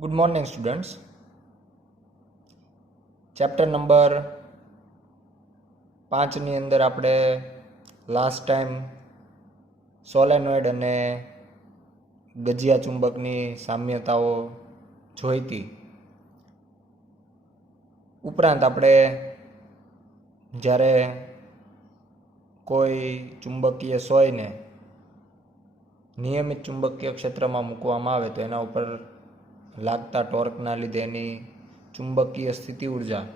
Good morning students. Chapter number 5ની અંદર આપણે લાસ્ટ ટાઈમ સોલેનોઇડ અને ગજિયા ચુંબકની સામ્યતાઓ જોઈ હતી. ઉપરાંત આપણે જ્યારે કોઈ ચુંબકીય સોયને નિયમિત ચુંબકીય ક્ષેત્રમાં મૂકવામાં આવે તો એના ઉપર લાગતા ટોર્કના લીધે એની ચુંબકીય સ્થિતિ ઉર્જાની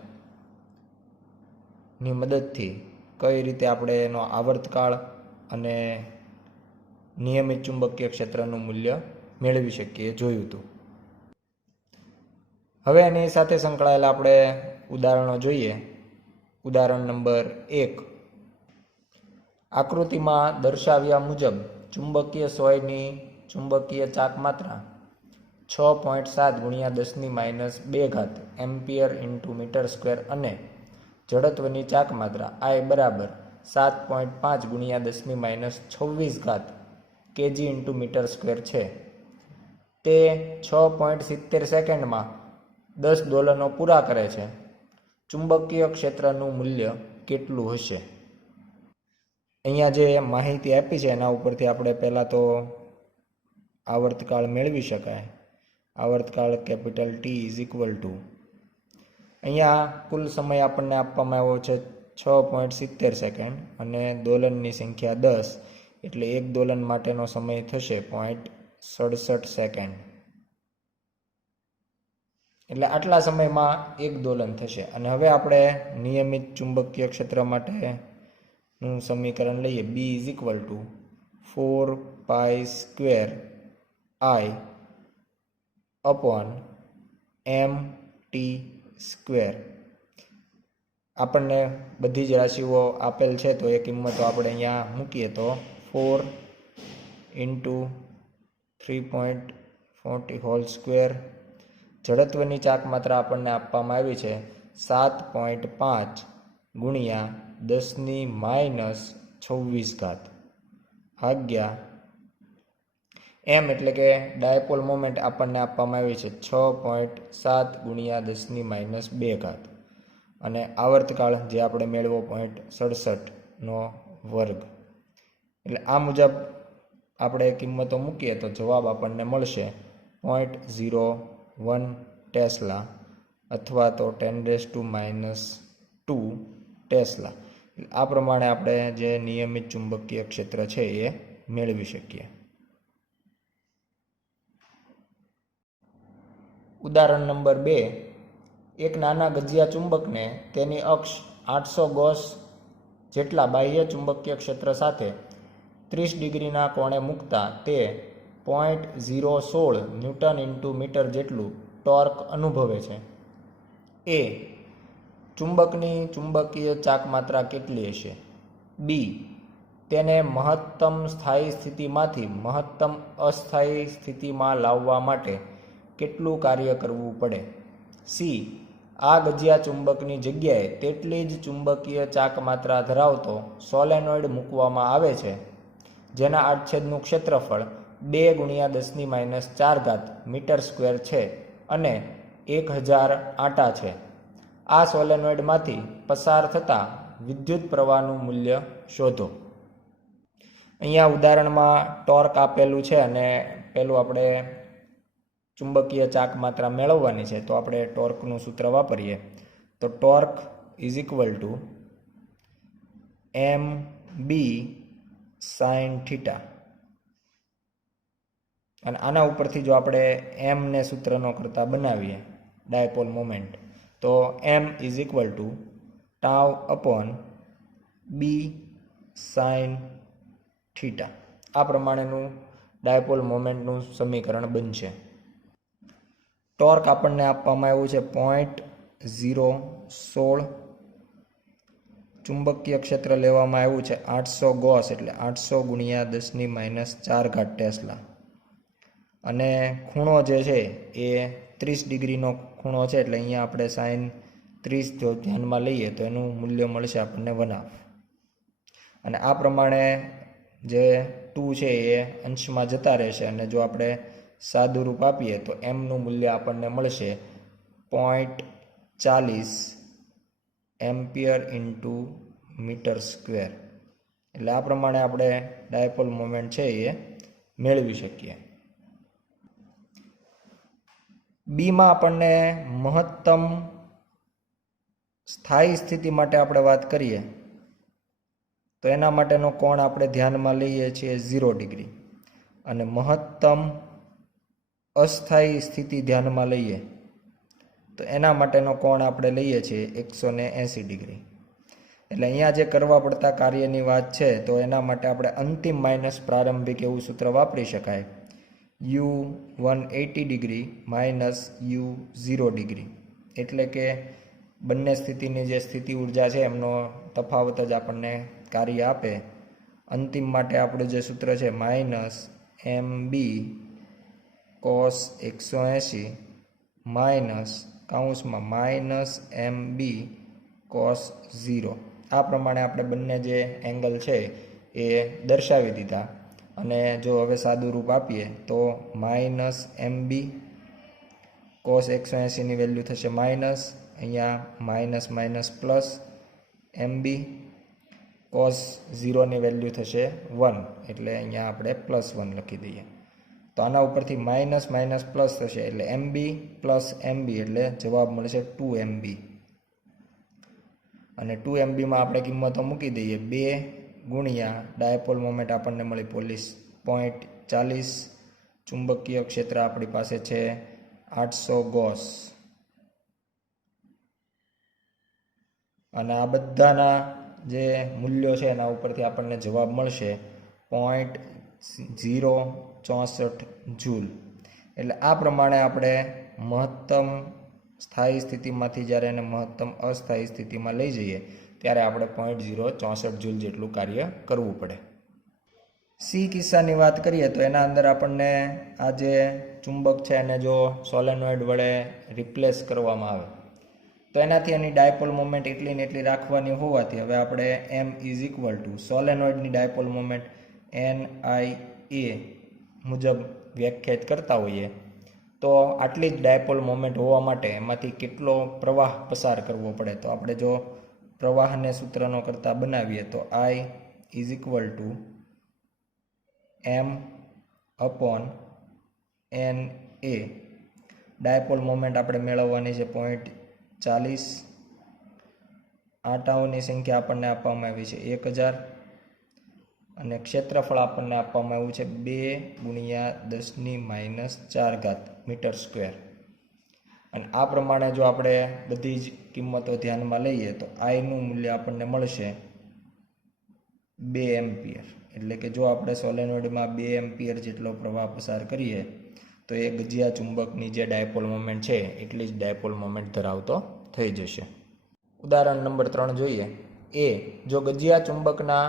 મદદથી કઈ રીતે આપણે એનો આવર્તકાળ અને નિયમિત ચુંબકીય ક્ષેત્રનું મૂલ્ય મેળવી શકીએ જોયું હતું. હવે એની સાથે સંકળાયેલા આપણે ઉદાહરણો જોઈએ. ઉદાહરણ નંબર 1. આકૃતિમાં દર્શાવ્યા મુજબ ચુંબકીય સોયની ચુંબકીય ચાકમાત્રા 6.7 × 10⁻² એમ્પિયર ઇન્ટુ મીટર સ્ક્વેર અને જડત્વની ચાકમાત્રા I બરાબર 7.5 × 10⁻26 કેજી ઇન્ટુ મીટર સ્ક્વેર છે. તે 6.70 સેકન્ડમાં 10 દોલનો પૂરા કરે છે. ચુંબકીય ક્ષેત્રનું મૂલ્ય કેટલું હશે? અહીંયા જે માહિતી આપી છે એના ઉપરથી આપણે પહેલાં તો આવર્તકાળ મેળવી શકાય. આવર્તકાળ capital T is equal to, અહીંયા કુલ સમય આપણને આપવામાં આવ્યો છે 6.70 સેકન્ડ અને દોલનની સંખ્યા 10, એટલે એક દોલન માટેનો સમય થશે 0.67 સેકન્ડ. એટલે આટલા સમયમાં એક દોલન થશે. અને હવે આપણે નિયમિત ચુંબકીય ક્ષેત્ર માટેનું સમીકરણ લઈએ. B is equal to 4π² I /mt². આપણને બધી જ રાશિઓ આપેલ છે તો એ કિંમતો આપણે અહીંયા મૂકીએ તો 4 × 3.40² જડત્વની ચાકમાત્રા આપણને આપવામાં આવી છે 7.5 × 10⁻26 ભાગ્યા m એટલે કે ડાયપોલ મોમેન્ટ આપણને આપવામાં આવી છે 6.7 × 10⁻², અને આવર્તકાળ જે આપણે મેળવો 0.67². એટલે આ મુજબ આપણે કિંમતો મૂકીએ તો જવાબ આપણને મળશે 0.01 ટેસ્લા અથવા તો 10⁻² ટેસ્લા. આ પ્રમાણે આપણે જે નિયમિત ચુંબકીય ક્ષેત્ર છે એ મેળવી શકીએ. ઉદાહરણ નંબર 2. એક નાના ગજિયા ચુંબકને તેની અક્ષ 800 ગોસ જેટલા બાહ્ય ચુંબકીય ક્ષેત્ર સાથે 30 ડિગ્રીના કોણે મૂકતા તે 0.016 ન્યૂટન ઇન્ટુ મીટર જેટલું ટોર્ક અનુભવે છે. A. ચુંબકની ચુંબકીય ચાકમાત્રા કેટલી હશે? B. તેને મહત્તમ સ્થાયી સ્થિતિમાંથી મહત્તમ અસ્થાયી સ્થિતિમાં લાવવા માટે કેટલું કાર્ય કરવું પડે? C. આ ગજિયા ચુંબકની જગ્યાએ તેટલી જ ચુંબકીય ચાકમાત્રા ધરાવતો સોલેનોઇડ મૂકવામાં આવે છે જેના આડછેદનું ક્ષેત્રફળ 2 × 10⁻4 મીટર સ્ક્વેર છે અને 1000 આંટા છે. આ સોલેનોઇડમાંથી પસાર થતા વિદ્યુત પ્રવાહનું મૂલ્ય શોધો. અહીંયા ઉદાહરણમાં ટોર્ક આપેલું છે અને પેલું આપણે ચુંબકીય ચાકમાત્રા મેળવવાની છે તો આપણે ટોર્કનું સૂત્ર વાપરીએ તો torque is equal two mb sin θ. અને આના ઉપરથી જો આપણે m ને સૂત્રનો કરતા બનાવીએ ડાયપોલ મોમેન્ટ તો m is equal two τ/b sin θ. આ પ્રમાણેનું ડાયપોલ મોમેન્ટનું સમીકરણ બનશે. ટોર્ક આપણને આપવામાં આવ્યું છે 0.016. ચુંબકીય ક્ષેત્ર લેવામાં આવ્યું છે 800 ગોસ એટલે 800 × 10⁻4 ટેસ્લા. અને ખૂણો જે છે એ 30 ડિગ્રીનો ખૂણો છે એટલે અહીંયા આપણે સાઇન 30 જો ધ્યાનમાં લઈએ તો એનું મૂલ્ય મળશે આપણને 1/2. અને આ પ્રમાણે જે 2 છે એ અંશમાં જતા રહેશે અને જો આપણે સાદુરૂપ આપીએ તો એમનું મૂલ્ય આપણને મળશે 0.40 એમ્પિયર ઇન્ટુ મીટર સ્ક્વેર. એટલે આ પ્રમાણે આપણે ડાયપોલ મોમેન્ટ છે એ મેળવી શકીએ. બીમાં આપણને મહત્તમ સ્થાયી સ્થિતિ માટે આપણે વાત કરીએ તો એના માટેનો કોણ આપણે ધ્યાનમાં લઈએ છીએ 0 ડિગ્રી, અને મહત્તમ અસ્થાયી સ્થિતિ ધ્યાનમાં લઈએ તો એના માટેનો કોણ આપણે લઈએ છીએ 180 ડિગ્રી. એટલે અહીંયા જે કરવા પડતા કાર્યની વાત છે તો એના માટે આપણે અંતિમ માઇનસ પ્રારંભિક એવું સૂત્ર વાપરી શકાય, u 180 degree minus u 0 degree. એટલે કે બંને સ્થિતિની જે સ્થિતિ ઉર્જા છે એમનો તફાવત જ આપણને કાર્ય આપે. અંતિમ માટે આપણું જે સૂત્ર છે માઇનસ mb cos 180 માઇનસ કૌંસમાં માઇનસ mb cos 0. આ પ્રમાણે આપણે બંને જે એંગલ છે એ દર્શાવી દીધા. અને જો હવે સાદું રૂપ આપીએ તો માઇનસ mb cos 180ની વેલ્યુ થશે માઇનસ, અહીંયા minus minus plus mb cos 0ની વેલ્યુ થશે 1, એટલે અહીંયા આપણે પ્લસ 1 લખી દઈએ. તો આના ઉપરથી માઇનસ માઇનસ પ્લસ થશે એટલે mb પ્લસ mb એટલે જવાબ મળશે 2mb. અને 2mb આપણે કિંમતો મૂકી દઈએ, 2 ગુણ્યા ડાયપોલ મોમેન્ટ આપણને મળી 0.40, ચુંબકીય ક્ષેત્ર આપણી પાસે છે 800 ગોસ, અને આ બધાના જે મૂલ્યો છે એના ઉપરથી આપણને જવાબ મળશે 0.064 જૂલ. એટલે આ પ્રમાણે આપણે મહત્તમ સ્થાયી સ્થિતિમાંથી જ્યારે એને મહત્તમ અસ્થાયી સ્થિતિમાં લઈ જઈએ ત્યારે આપણે 0.064 જૂલ જેટલું કાર્ય કરવું પડે. સી કિસ્સાની વાત કરીએ તો એના અંદર આપણને આ જે ચુંબક છે એને જો સોલેનોઇડ વડે રિપ્લેસ કરવામાં આવે તો એનાથી એની ડાયપોલ મોમેન્ટ એટલી ને એટલી રાખવાની હોવાથી હવે આપણે m ઇઝ ઇક્વલ ટુ સોલેનોઇડની ડાયપોલ મોમેન્ટ NIA મુજબ વ્યાખ્યાયિત કરતા હોઈએ તો આટલી જ ડાયપોલ મોમેન્ટ હોવા માટે એમાંથી કેટલો પ્રવાહ પસાર કરવો પડે. તો આપણે જો પ્રવાહને સૂત્રનો કરતા બનાવીએ તો I is equal two m upon NA. Dipole moment આપણે મેળવવાની છે 0.40, આંટાઓની સંખ્યા આપણને આપવામાં આવી છે 1000, અને ક્ષેત્રફળ આપણને આપવામાં આવ્યું છે 2 × 10⁻⁴ મીટર સ્ક્વેર. અને આ પ્રમાણે જો આપણે બધી જ કિંમતો ધ્યાનમાં લઈએ તો આઈનું મૂલ્ય આપણને મળશે 2 એમ્પિયર. એટલે કે જો આપણે સોલેનોઇડમાં 2 એમ્પિયર જેટલો પ્રવાહ પસાર કરીએ તો એ ગજિયા ચુંબકની જે ડાયપોલ મોમેન્ટ છે એટલી જ ડાયપોલ મોમેન્ટ ધરાવતો થઈ જશે. ઉદાહરણ નંબર 3 જોઈએ. એ જો ગજિયા ચુંબકના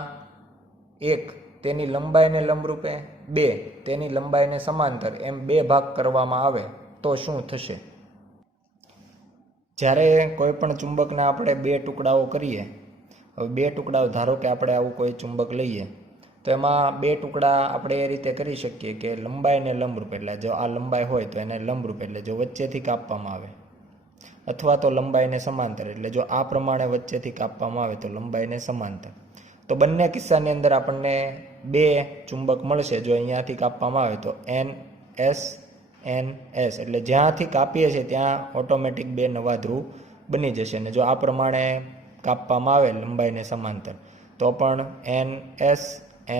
1 તેની લંબાઈને લંબરૂપે, 2 તેની લંબાઈને સમાંતર એમ 2 ભાગ કરવામાં આવે તો શું થશે? જ્યારે કોઈ પણ ચુંબકને આપણે 2 ટુકડાઓ કરીએ, હવે 2 ટુકડાઓ ધારો કે આપણે આવું કોઈ ચુંબક લઈએ તો એમાં 2 ટુકડા આપણે એ રીતે કરી શકીએ કે લંબાઈને લંબરૂપ, એટલે જો આ લંબાઈ હોય તો એને લંબરૂપ એટલે જો વચ્ચેથી કાપવામાં આવે, અથવા તો લંબાઈને સમાંતર એટલે જો આ પ્રમાણે વચ્ચેથી કાપવામાં આવે તો લંબાઈને સમાંતર. તો બંને કિસ્સાની અંદર આપણને 2 ચુંબક મળશે. જો અહીંયાથી કાપવામાં આવે તો NS NS એટલે જ્યાંથી કાપીએ છીએ ત્યાં ઓટોમેટિક 2 નવા ધ્રુવ બની જશે. અને જો આ પ્રમાણે કાપવામાં આવે લંબાઈને સમાંતર તો પણ NS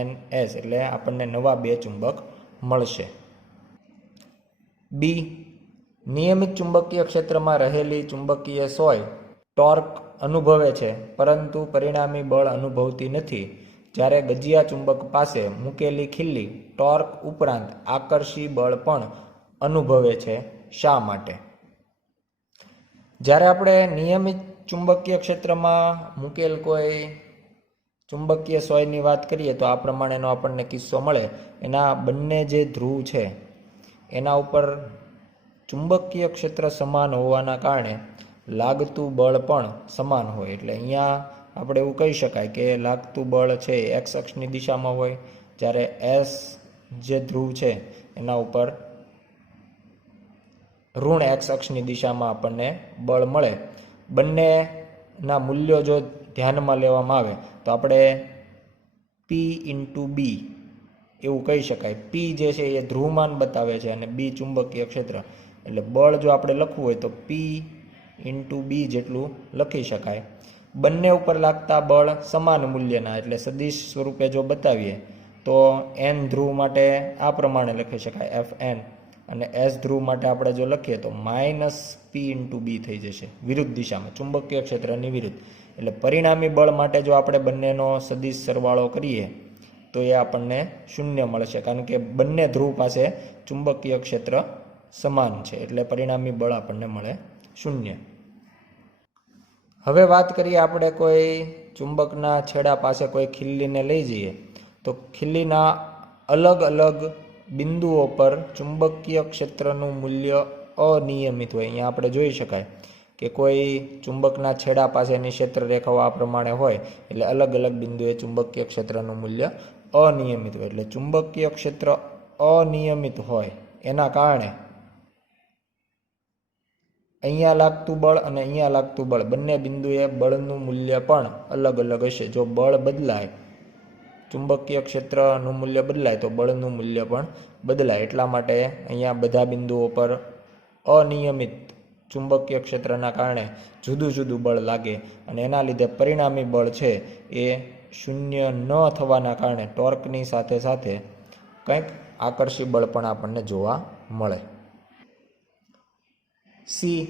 NS એટલે આપણને નવા 2 ચુંબક મળશે. બી, નિયમિત ચુંબકીય ક્ષેત્રમાં રહેલી ચુંબકીય સોય ટોર્ક અનુભવે છે પરંતુ પરિણામી બળ અનુભવતી નથી. જ્યારે ગજિયા ચુંબક પાસે મૂકેલી ખીલ્લી ટોર્ક ઉપરાંત આકર્ષી બળ પણ અનુભવે છે. શા માટે? જ્યારે આપણે નિયમિત ચુંબકીય ક્ષેત્રમાં મૂકેલ કોઈ ચુંબકીય સોયની વાત કરીએ તો આ પ્રમાણેનો આપણને કિસ્સો મળે. એના બંને જે ધ્રુવ છે એના ઉપર ચુંબકીય ક્ષેત્ર સમાન હોવાના કારણે લાગતું બળ પણ સમાન હોય. એટલે અહીંયા આપણે એવું કહી શકાય કે લાગતું બળ છે એ x અક્ષની દિશામાં હોય, જ્યારે S જે ધ્રુવ છે એના ઉપર ઋણ એક્સ અક્ષની દિશામાં આપણને બળ મળે. બંનેના મૂલ્યો જો ધ્યાનમાં લેવામાં આવે તો આપણે પી ઇન્ટુ બી એવું કહી શકાય. પી જે છે એ ધ્રુવમાન બતાવે છે અને બી ચુંબકીય ક્ષેત્ર. એટલે બળ જો આપણે લખવું હોય તો પી ઇન્ટુ બી જેટલું લખી શકાય. બંને ઉપર લાગતા બળ સમાન મૂલ્યના, એટલે સદિશ સ્વરૂપે જો બતાવીએ તો એન ધ્રુવ માટે આ પ્રમાણે લખી શકાય એફ એન, અને એસ ધ્રુવ માટે આપણે જો લખીએ તો માઇનસ પી ઇન્ટુ બી થઈ જશે, વિરુદ્ધ દિશામાં, ચુંબકીય ક્ષેત્રની વિરુદ્ધ. એટલે પરિણામી બળ માટે જો આપણે બંનેનો સદિશ સરવાળો કરીએ તો એ આપણને શૂન્ય મળશે, કારણ કે બંને ધ્રુવ પાસે ચુંબકીય ક્ષેત્ર સમાન છે. એટલે પરિણામી બળ આપણને મળે શૂન્ય. હવે વાત કરીએ આપણે કોઈ ચુંબકના છેડા પાસે કોઈ ખિલ્લીને લઈ જઈએ તો ખિલ્લીના અલગ અલગ બિંદુઓ પર ચુંબકીય ક્ષેત્રનું મૂલ્ય અનિયમિત હોય. અહીંયા આપણે જોઈ શકાય કે કોઈ ચુંબકના છેડા પાસેની ક્ષેત્ર રેખાઓ આ પ્રમાણે હોય, એટલે અલગ અલગ બિંદુએ ચુંબકીય ક્ષેત્રનું મૂલ્ય અનિયમિત હોય. એટલે ચુંબકીય ક્ષેત્ર અનિયમિત હોય એના કારણે અહીંયા લાગતું બળ અને અહીંયા લાગતું બળ, બંને બિંદુએ બળનું મૂલ્ય પણ અલગ અલગ હશે. જો બળ બદલાય, ચુંબકીય ક્ષેત્રનું મૂલ્ય બદલાય તો બળનું મૂલ્ય પણ બદલાય. એટલા માટે અહીંયા બધા બિંદુઓ પર અનિયમિત ચુંબકીય ક્ષેત્રના કારણે જુદું જુદું બળ લાગે, અને એના લીધે પરિણામી બળ છે એ શૂન્ય ન થવાના કારણે ટોર્કની સાથે સાથે કંઈક આકર્ષી બળ પણ આપણને જોવા મળે. સી,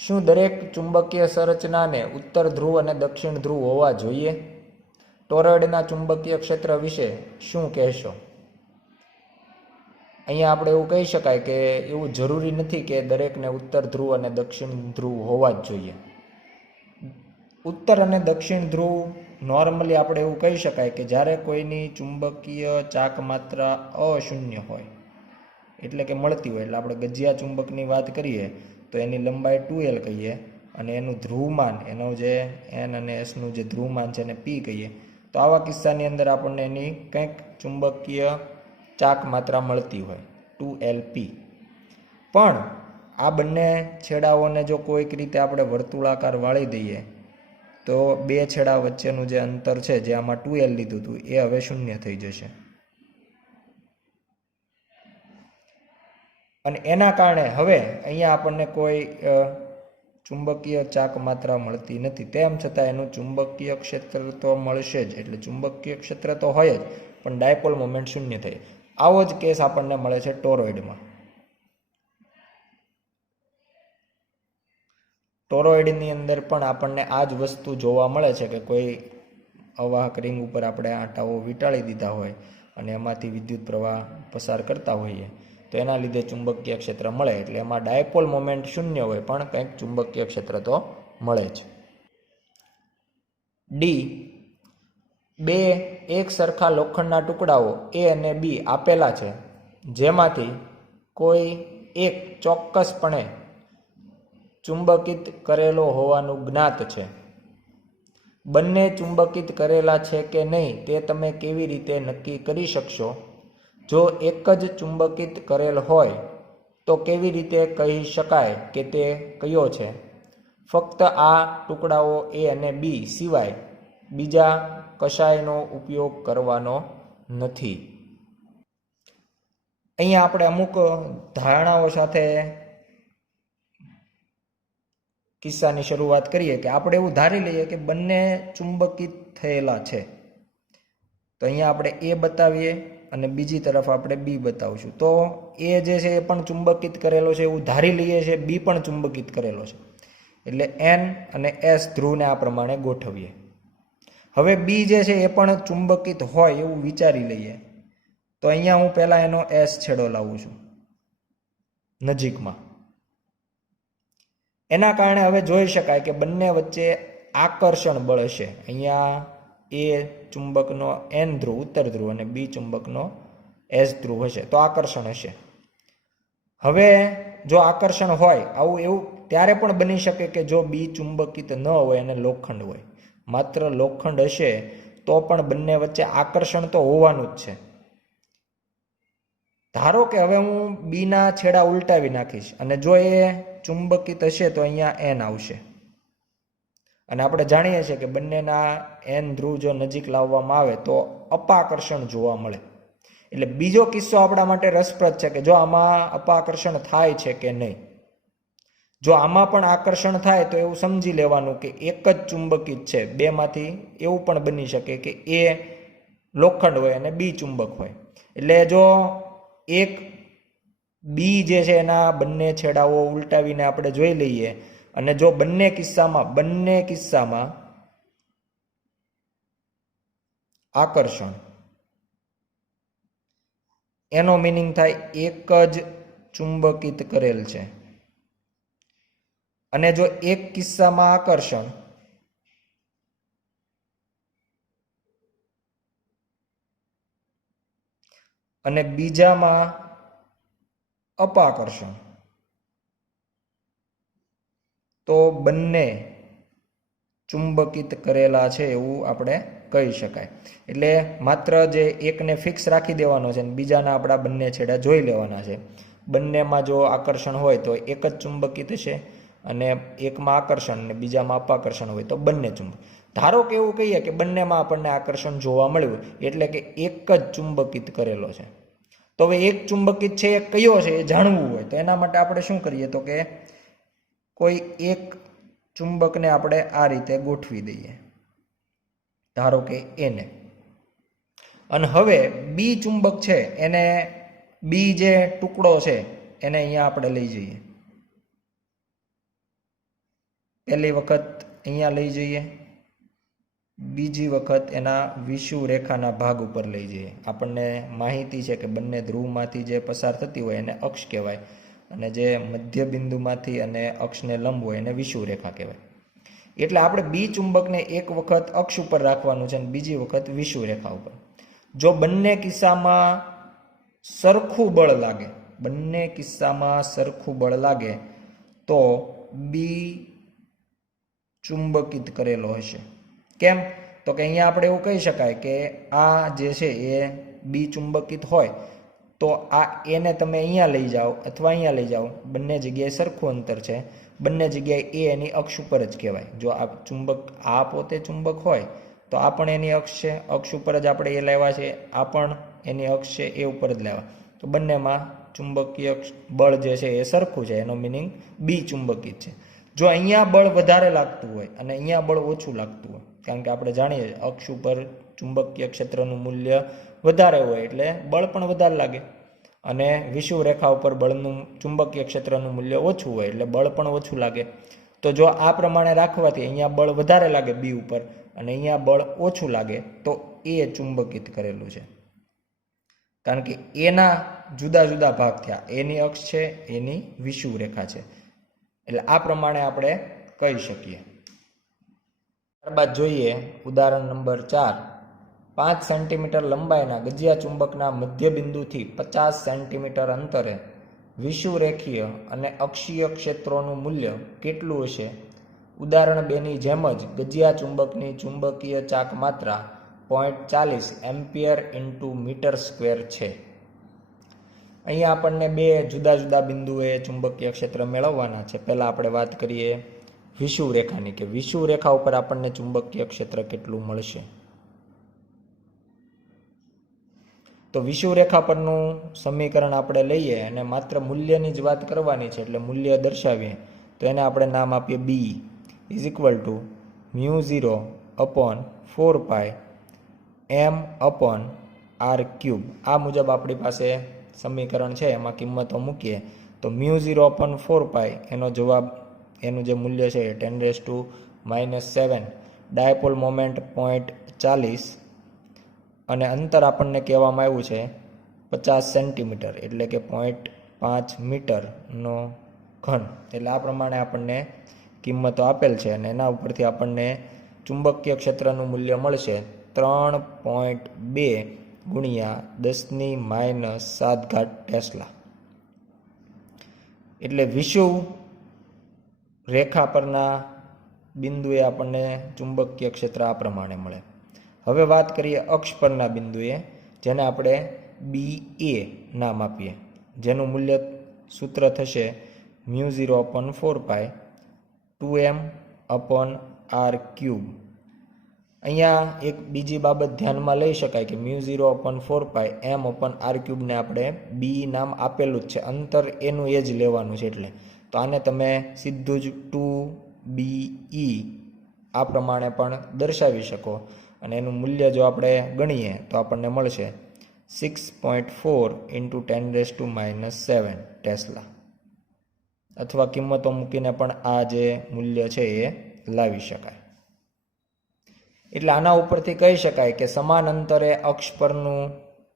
શું દરેક ચુંબકીય સંરચનાને ઉત્તર ધ્રુવ અને દક્ષિણ ધ્રુવ હોવા જોઈએ? ટોરોઇડના ચુંબકીય ક્ષેત્ર વિશે શું કહેશો? અહીંયા આપણે એવું કહી શકાય કે એવું જરૂરી નથી કે દરેકને ઉત્તર ધ્રુવ અને દક્ષિણ ધ્રુવ હોવા જ જોઈએ. ઉત્તર અને દક્ષિણ ધ્રુવ નોર્મલી આપણે એવું કહી શકાય કે જ્યારે કોઈની ચુંબકીય ચાક માત્રા અશૂન્ય હોય, એટલે કે મળતી હોય. એટલે આપણે ગજિયા ચુંબકની વાત કરીએ તો એની લંબાઈ 2L કહીએ, અને એનું ધ્રુવમાન, એનો જે એન અને એસનું જે ધ્રુવમાન છે એને પી કહીએ. તો આવા કિસ્સાની અંદર આપણને એની કંઈક ચુંબકીય ચાક માત્રા મળતી હોય 2Lp. પણ આ બંને છેડાઓને જો કોઈક રીતે આપણે વર્તુળાકાર વાળી દઈએ તો બે છેડા વચ્ચેનું જે અંતર છે, જે આમાં 2L લીધું હતું, એ હવે શૂન્ય થઈ જશે. અને એના કારણે હવે અહીંયા આપણને કોઈ ચુંબકીય ચાક માત્રા મળતી નથી. તેમ છતાં એનું ચુંબકીય ક્ષેત્ર તો મળશે જ. એટલે ચુંબકીય ક્ષેત્ર તો હોય જ, પણ ડાયપોલ મોમેન્ટ શૂન્ય થઈ. આવો જ કેસ આપણને મળે છે ટોરોઇડમાં. ટોરોઇડની અંદર પણ આપણને આ જ વસ્તુ જોવા મળે છે કે કોઈ અવાહક રિંગ ઉપર આપણે આંટાઓ વીંટાળી દીધા હોય અને એમાંથી વિદ્યુત પ્રવાહ પસાર કરતા હોઈએ તો એના લીધે ચુંબકીય ક્ષેત્ર મળે. એટલે એમાં ડાયપોલ મોમેન્ટ શૂન્ય હોય, પણ કંઈક ચુંબકીય ક્ષેત્ર તો મળે જ. ડી, બે એક સરખા લોખંડના ટુકડાઓ એ અને બી આપેલા છે, જેમાંથી કોઈ એક ચોક્કસપણે ચુંબકિત કરેલો હોવાનું જ્ઞાત છે. બંને ચુંબકિત કરેલા છે કે નહીં તે તમે કેવી રીતે નક્કી કરી શકશો? જો એક જ ચુંબકિત કરેલ હોય તો કેવી રીતે કહી શકાય કે તે કયો છે? ફક્ત આ ટુકડાઓ એ અને બી સિવાય બીજા કશાયનો ઉપયોગ કરવાનો નથી. અહીંયા આપણે અમુક ધારણાઓ સાથે કિસ્સાની શરૂઆત કરીએ કે આપણે એવું ધારી લઈએ કે બંને ચુંબકિત થયેલા છે. તો અહીંયા આપણે એ બતાવીએ અને બીજી તરફ આપણે બી બતાવશું. તો એ જે છે એ પણ ચુંબકિત કરેલો છે એવું ધારી લઈએ છીએ, બી પણ ચુંબકિત કરેલો છે. એટલે એન અને એસ ધ્રુવને આ પ્રમાણે ગોઠવીએ. હવે બી જે છે એ પણ ચુંબકિત હોય એવું વિચારી લઈએ. તો અહીંયા હું પહેલાં એનો એસ છેડો લાવું છું નજીકમાં. એના કારણે હવે જોઈ શકાય કે બંને વચ્ચે આકર્ષણ બળ હશે. અહીંયા એ ચુંબકનો એન ધ્રુવ ઉત્તર ધ્રુવ અને બી ચુંબકનો એસ ધ્રુવ હશે, તો આકર્ષણ હશે. હવે જો આકર્ષણ હોય આવું એવું ત્યારે પણ બની શકે કે જો બી ચુંબકિત ન હોય અને લોખંડ હોય. માત્ર લોખંડ હશે તો પણ બંને વચ્ચે આકર્ષણ તો હોવાનું જ છે. ધારો કે હવે હું બીના છેડા ઉલટાવી નાખીશ અને જો એ ચુંબકિત હશે તો અહીંયા એન આવશે. અને આપણે જાણીએ છીએ કે બંનેના એન ધ્રુવ જો નજીક લાવવામાં આવે તો અપાકર્ષણ જોવા મળે. એટલે બીજો કિસ્સો આપણા માટે રસપ્રદ છે કે જો આમાં અપાકર્ષણ થાય છે કે નહીં. જો આમાં પણ આકર્ષણ થાય તો એવું સમજી લેવાનું કે એક જ ચુંબકિત છે. બેમાંથી એવું પણ બની શકે કે એ લોખંડ હોય અને બી ચુંબક હોય. એટલે જો એક બી જે છે એના બંને છેડાઓ ઉલટાવીને આપણે જોઈ લઈએ અને જો બંને કિસ્સામાં આકર્ષણ, એનો મિનિંગ થાય એક જ ચુંબકિત કરેલ છે. અને જો એક કિસ્સામાં આકર્ષણ અને બીજામાં અપાકર્ષણ તો બંને ચુંબકિત કરેલા છે એવું આપણે કહી શકાય. એટલે માત્ર જે એકને ફિક્સ રાખી દેવાનો છે અને બીજાના આપણા બંને છેડા જોઈ લેવાના છે. બંનેમાં જો આકર્ષણ હોય તો એક જ ચુંબકિત છે અને એકમાં આકર્ષણ અને બીજામાં અપાકર્ષણ હોય તો બંને ચુંબક. ધારો કે એવું કહીએ કે બંનેમાં આપણને આકર્ષણ જોવા મળ્યું એટલે કે એક જ ચુંબકિત કરેલો છે. તો હવે એક ચુંબકિત છે એ કયો છે એ જાણવું હોય તો એના માટે આપણે શું કરીએ તો કે કોઈ એક ચુંબકને આપણે આ રીતે ગોઠવી દઈએ, ધારો કે એને. અને હવે બી ચુંબક છે એને બી જે ટુકડો છે એને અહીંયા આપણે લઈ જઈએ. પહેલી વખત અહીંયા લઈ જઈએ, બીજી વખત એના વિષુવ રેખાના ભાગ ઉપર લઈ જઈએ. આપણને માહિતી છે કે બંને ધ્રુવમાંથી જે પસાર થતી હોય એને અક્ષ કહેવાય અને જે મધ્ય બિંદુમાંથી અને અક્ષને લંબ હોય એને વિષુવ રેખા કહેવાય. એટલે આપણે બી ચુંબકને એક વખત અક્ષ ઉપર રાખવાનું છે અને બીજી વખત વિષુવ રેખા ઉપર. જો બંને કિસ્સામાં સરખું બળ લાગે તો બી ચુંબકિત કરેલો હશે. કેમ? તો કે અહીંયા આપણે એવું કહી શકાય કે આ જે છે એ બી ચુંબકિત હોય તો આ એને તમે અહીંયા લઈ જાઓ અથવા અહીંયા લઈ જાઓ, બંને જગ્યાએ સરખું અંતર છે, બંને જગ્યાએ એ એની અક્ષ ઉપર જ કહેવાય. જો આ ચુંબક આ પોતે ચુંબક હોય તો આ પણ એની અક્ષ છે, અક્ષ ઉપર જ આપણે એ લેવા છે, આ પણ એની અક્ષ છે, એ ઉપર જ લેવા. તો બંનેમાં ચુંબકીય બળ જે છે એ સરખું છે, એનો મિનિંગ બી ચુંબકિત છે. જો અહીંયા બળ વધારે લાગતું હોય અને અહીંયા બળ ઓછું લાગતું હોય, કારણ કે આપણે જાણીએ અક્ષ ઉપર ચુંબકીય ક્ષેત્રનું મૂલ્ય વધારે હોય એટલે બળ પણ વધારે લાગે અને વિષુવ રેખા ઉપર બળનું ચુંબકીય ક્ષેત્રનું મૂલ્ય ઓછું હોય એટલે બળ પણ ઓછું લાગે. તો જો આ પ્રમાણે રાખવાથી અહીંયા બળ વધારે લાગે બી ઉપર અને અહીંયા બળ ઓછું લાગે તો એ ચુંબકિત કરેલું છે. કારણ કે એના જુદા જુદા ભાગ થયા, એની અક્ષ છે, એની વિષુવ રેખા છે. એટલે આ પ્રમાણે આપણે કહી શકીએ. ત્યારબાદ જોઈએ ઉદાહરણ નંબર 4. 5 સેન્ટીમીટર લંબાઈના ગજિયા ચુંબકના મધ્ય બિંદુથી 50 સેન્ટીમીટર અંતરે વિષુવરેખીય અને અક્ષીય ક્ષેત્રોનું મૂલ્ય કેટલું હશે? ઉદાહરણ 2ની જેમ જ ગજિયા ચુંબકની ચુંબકીય ચાક માત્રા 0.40 એમ્પિયર ઇન્ટુ મીટર સ્ક્વેર છે. અહીંયા આપણને બે જુદા જુદા બિંદુએ ચુંબકીય ક્ષેત્ર મેળવવાના છે. પહેલાં આપણે વાત કરીએ વિષુવ રેખાની કે વિષુવ રેખા ઉપર આપણને ચુંબકીય ક્ષેત્ર કેટલું મળશે. તો વિષુવ રેખા પરનું સમીકરણ આપણે લઈએ અને માત્ર મૂલ્યની જ વાત કરવાની છે એટલે મૂલ્ય દર્શાવીએ તો એને આપણે નામ આપીએ B is equal to μ0 upon 4π m upon r cube. આ મુજબ આપણી પાસે સમીકરણ છે, એમાં કિંમતો મૂકીએ તો μ0 અપોન 4π એનો જવાબ, એનું જે મૂલ્ય છે એ 10⁻⁻⁷, ડાયપોલ મોમેન્ટ 0.40 અને અંતર આપણને કહેવામાં આવ્યું છે 50 સેન્ટીમીટર એટલે કે 0.5 મીટરનો ઘન. એટલે આ પ્રમાણે આપણને કિંમતો આપેલ છે અને એના ઉપરથી આપણને ચુંબકીય ક્ષેત્રનું મૂલ્ય મળશે 3.2 ગુણ્યા 10⁻⁷ ટેસ્લા. એટલે વિષુવ રેખા પરના બિંદુએ આપણને ચુંબકીય ક્ષેત્ર આ પ્રમાણે મળે. હવે વાત કરીએ અક્ષ પરના બિંદુએ, જેને આપણે બી એ નામ આપીએ, જેનું મૂલ્ય સૂત્ર થશે μ0/4π 2m/r³. અહીંયા એક બીજી બાબત ધ્યાનમાં લઈ શકાય કે μ0/4π m/r³ ને આપણે બી નામ આપેલું જ છે, અંતર એનું એ જ લેવાનું છે. એટલે તો આને તમે સીધું જ 2be આ પ્રમાણે પણ દર્શાવી શકો, અને એનું મૂલ્ય જો આપણે ગણીએ તો આપણને મળશે 6.4 × 10⁻⁷ ટેસ્લા, અથવા કિંમતો મૂકીને પણ આ જે મૂલ્ય છે એ લાવી શકાય. એટલે આના ઉપરથી કહી શકાય કે સમાન અંતરે અક્ષ પરનું